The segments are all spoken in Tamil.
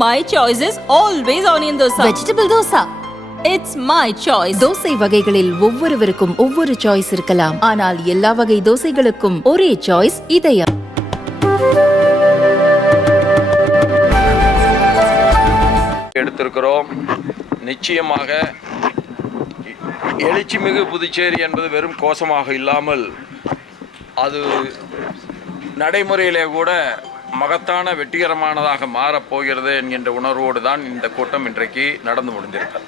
My choice is always onion dosa. Vegetable dosa. It's my choice. Dosa வகைகளில் ஒவ்வொருவருக்கும் ஒவ்வொரு சாய்ஸ் இருக்கலாம். ஆனால் எல்லா வகை தோசைகளுக்கும் ஒரே சாய்ஸ் இதயம். எடுத்திருக்கிறோம். நிச்சயமாக எழுச்சிமிகு புதுச்சேரி என்பது வெறும் கோஷமாக இல்லாமல் அது நடைமுறையிலே கூட மகத்தான வெற்றிகரமானதாக மாறப்போகிறது என்கின்ற உணர்வோடு தான் இந்த கூட்டம் இன்றைக்கு நடந்து முடிந்திருக்கிறது.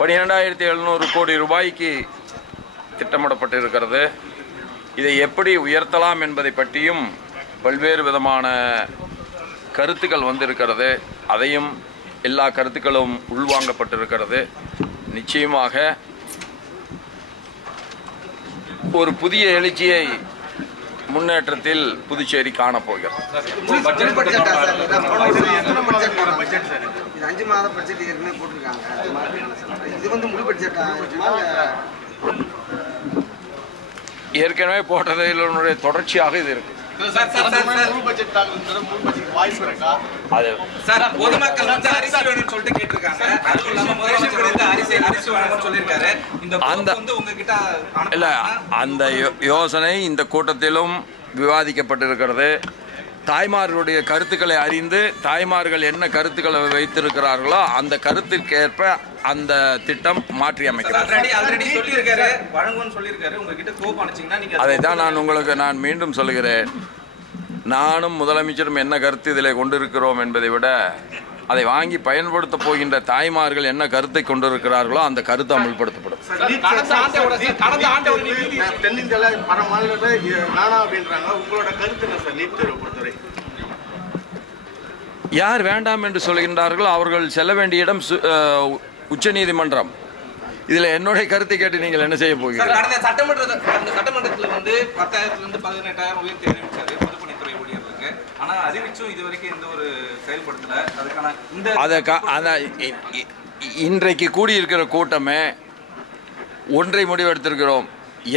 12,700 கோடி ரூபாய்க்கு திட்டமிடப்பட்டிருக்கிறது. இதை எப்படி உயர்த்தலாம் என்பதை பற்றியும் பல்வேறு விதமான கருத்துக்கள் வந்திருக்கிறது. அதையும் எல்லா கருத்துக்களும் உள்வாங்கப்பட்டிருக்கிறது. நிச்சயமாக ஒரு புதிய எழுச்சியை முன்னேற்றத்தில் புதுச்சேரி காணப்போகிறது. ஏற்கனவே போட்டதினுடைய தொடர்ச்சியாக இது இருக்கு. அந்த யோசனை இந்த கூட்டத்திலும் விவாதிக்கப்பட்டிருக்கிறது. தாய்மார்களுடைய கருத்துக்களை அறிந்து தாய்மார்கள் என்ன கருத்துக்களை வைத்திருக்கிறார்களோ அந்த கருத்துக்கேற்ப அந்த திட்டம் மாற்றி அமைக்கிறது. அதைத்தான் நான் மீண்டும் சொல்கிறேன். நானும் முதலமைச்சரும் என்ன கருத்து இதில் கொண்டிருக்கிறோம் என்பதை விட அதை வாங்கி பயன்படுத்த போகின்ற தாய்மார்கள் என்ன கருத்தை கொண்டிருக்கிறார்களோ அந்த கருத்து அமல்படுத்தப்படும். யார் வேண்டாம் என்று சொல்கின்றார்களோ அவர்கள் செல்ல வேண்டிய இடம் உச்சநீதிமன்றம். இதில் என்னுடைய கருத்தை கேட்டு நீங்கள் என்ன செய்ய போகிறீர்கள்? சட்டமன்றத்தில் வந்து 10,000 18,000 உயர்த்தி அறிவிச்சாரு பொதுப்பணித்துறை ஊழியர்களுக்கு. ஆனால் அறிவிச்சும் இது வரைக்கும் எந்த ஒரு செயல்படுத்தல. அதுக்கான இன்றைக்கு கூடியிருக்கிற கூட்டமே ஒன்றை முடிவெடுத்திருக்கிறோம்.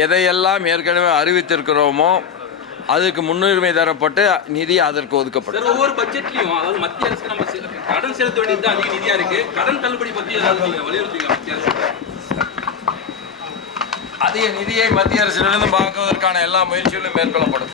எதையெல்லாம் ஏற்கனவே அறிவித்திருக்கிறோமோ அதுக்கு முன்னுரிமை தரப்பட்டு நிதி அதற்கு ஒதுக்கப்படும். ஒவ்வொரு பட்ஜெட்லையும் அதாவது மத்திய அரசு நம்ம கடன் செலுத்த வேண்டியது அதிக நிதியா இருக்கு. கடன் தள்ளுபடி பற்றி வலியுறுத்துவீங்க மத்திய அரசு? அதிக நிதியை மத்திய அரசிலிருந்து பார்ப்பதற்கான எல்லா முயற்சிகளும் மேற்கொள்ளப்படும்.